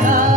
Krishna.